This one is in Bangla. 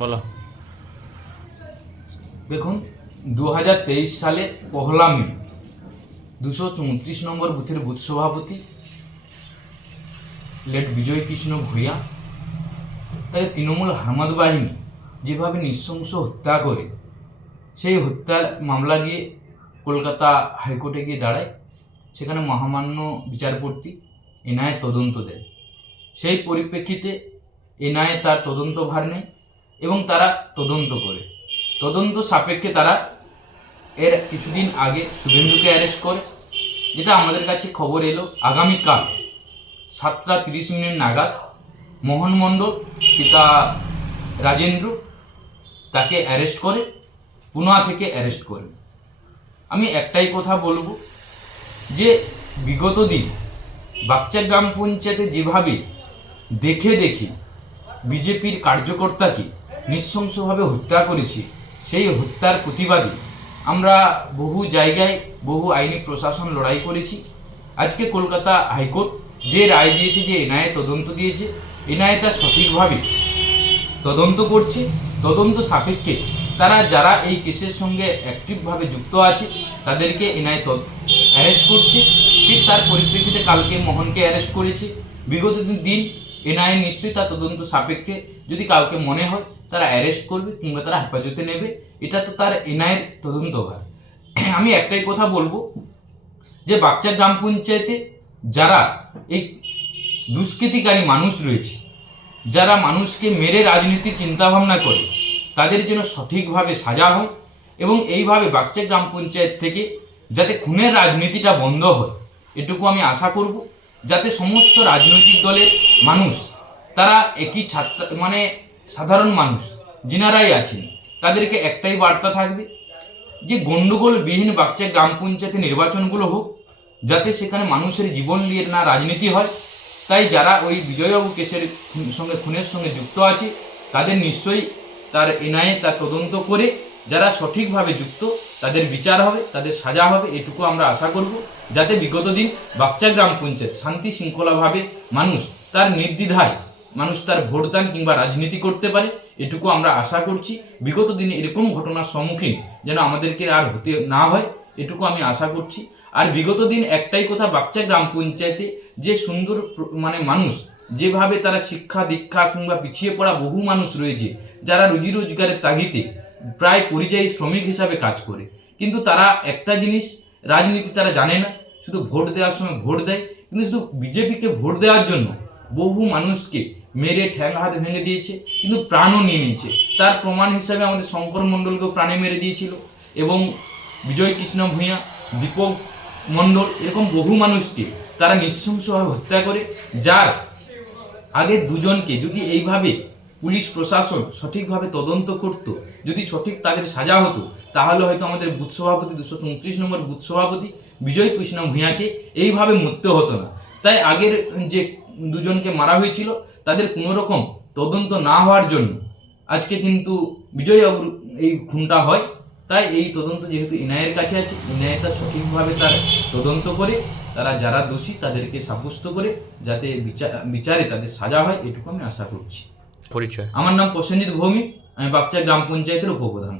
বলো। দেখুন দু হাজার তেইশ সালে পহলা মে, দুশো চৌত্রিশ নম্বর বুথের বুথ সভাপতি লেট বিজয় কৃষ্ণ ভূঁইয়া, তাকে তৃণমূল হামাদ বাহিনী যেভাবে নৃশংস হত্যা করে, সেই হত্যার মামলা গিয়ে কলকাতা হাইকোর্টে গিয়ে দাঁড়ায়। সেখানে মহামান্য বিচারপতি এনআইএ তদন্ত দেয় সেই পরিপ্রেক্ষিতে এনআইএ তার তদন্ত ভার নেয়। এবং তারা তদন্ত করে। তদন্ত সাপেক্ষে তারা এর কিছুদিন আগে শুভেন্দুকে অ্যারেস্ট করে, যেটা আমাদের কাছে খবর এলো আগামীকাল সাতটা তিরিশ মিনিট নাগাদ। মোহন মণ্ডল, পিতা রাজেন্দ্র তাকে অ্যারেস্ট করে, পুনা থেকে অ্যারেস্ট করে। আমি একটাই কথা বলব যে বিগত দিন বাচ্চা গ্রাম পঞ্চায়েতে যেভাবে দেখে দেখে বিজেপির কার্যকর্তাকে নৃশংসভাবে হত্যা করেছে। সেই হত্যার প্রতিবাদে আমরা বহু জায়গায় বহু আইনি প্রশাসন লড়াই করেছি। আজকে কলকাতা হাইকোর্ট যে রায় দিয়েছে যে এনআইএ তদন্ত দিয়েছে, এনআইএ তা সঠিকভাবে তদন্ত করছে। তদন্ত সাপেক্ষে তারা যারা এই কেসের সঙ্গে অ্যাক্টিভভাবে যুক্ত আছে, তাদেরকে এনআইএ অ্যারেস্ট করছে। ঠিক তার পরিপ্রেক্ষিতে কালকে মোহনকে অ্যারেস্ট করেছে। বিগত দিন এনআইএ নিশ্চয়ই তার তদন্ত সাপেক্ষে যদি কাউকে মনে হয় তারা অ্যারেস্ট করবে, কিংবা তারা হেফাজতে নেবে, এটা তো তার এনআইএর তদন্ত ভার আমি একটাই কথা বলব, যে বাচ্চা গ্রাম পঞ্চায়েতে যারা এই দুষ্কৃতিকারী মানুষ রয়েছে, যারা মানুষকে মেরে রাজনীতির চিন্তাভাবনা করে, তাদের যেন সঠিকভাবে সাজা হয় এবং এইভাবে বাচ্চা গ্রাম পঞ্চায়েত থেকে যাতে খুনের রাজনীতিটা বন্ধ হয়, এটুকু আমি আশা করব, যাতে সমস্ত রাজনৈতিক দলের মানুষ, তারা একই ছাত্র মানে সাধারণ মানুষ, যিনারাই আছেন, তাদেরকে একটাই বার্তা থাকবে, যে গণ্ডগোলবিহীন বাচ্চা গ্রাম পঞ্চায়েতে নির্বাচনগুলো হোক, যাতে সেখানে মানুষের জীবন নিয়ে না রাজনীতি হয়। তাই যারা ওই বিজয়বাবু কেসের সঙ্গে খুনের সঙ্গে যুক্ত আছে, তাদের নিশ্চয়ই তার এনআইএ তার তদন্ত করে, যারা সঠিকভাবে যুক্ত, তাদের বিচার হবে, তাদের সাজা হবে, এটুকু আমরা আশা করব, যাতে বিগত দিন বাচ্চা গ্রাম পঞ্চায়েত শান্তি শৃঙ্খলাভাবে মানুষ তার নির্দ্বিধায় মানুষ তার ভোটদান কিংবা রাজনীতি করতে পারে, এটুকু আমরা আশা করছি। বিগত দিনে এরকম ঘটনার সম্মুখীন যেন আমাদেরকে আর হতে না হয়, এটুকু আমি আশা করছি। আর বিগত দিন একটাই কথা বাচ্চা গ্রাম পঞ্চায়েতে, যে সুন্দর মানে মানুষ, যেভাবে তারা শিক্ষা, দীক্ষা কিংবা পিছিয়ে পড়া বহু মানুষ রয়েছে, যারা রুজি রোজগারের তাগিতে প্রায় পরিযায়ী শ্রমিক হিসাবে কাজ করে। কিন্তু তারা একটা জিনিস, রাজনীতি তারা জানে না, শুধু ভোট দেওয়ার সময় ভোট দেয়, কিন্তু শুধু বিজেপিকে ভোট দেওয়ার জন্য বহু মানুষকে মেরে ঠ্যাং হাত ভেঙে দিয়েছে, কিন্তু প্রাণও নিয়ে নিয়েছে। তার প্রমাণ হিসাবে আমাদের শঙ্কর মণ্ডলকেও প্রাণে মেরে দিয়েছিল এবং বিজয় কৃষ্ণ ভূঁইয়া, দীপক মণ্ডল এরকম বহু মানুষকে তারা নৃশংসভাবে হত্যা করে, যার আগে দুজনকে যদি এইভাবে পুলিশ প্রশাসন সঠিকভাবে তদন্ত করত, যদি সঠিক তাদের সাজা হতো, তাহলে হয়তো আমাদের বুথ সভাপতি, দুশো চৌত্রিশ নম্বর বুথ সভাপতি বিজয় কৃষ্ণ ভূঁইয়াকে এইভাবে মরতে হতো না। তাই আগের যে দুজনকে মারা হয়েছিল তাদের কোনো রকম তদন্ত না হওয়ার জন্য। আজকে কিন্তু বিজয়বাবুর এই খুনটা হয় তাই এই তদন্ত যেহেতু এনআইয়ের কাছে আছে এনআইএ তার সঠিকভাবে তার তদন্ত করে তারা যারা দোষী তাদেরকে সাব্যস্ত করে যাতে বিচার বিচারে তাদের সাজা হয় এটুকু আমি আশা করছি। পরিচয়। আমার নাম প্রসেনজিৎ ভৌমিক আমি বাগচা গ্রাম পঞ্চায়েতের উপপ্রধান।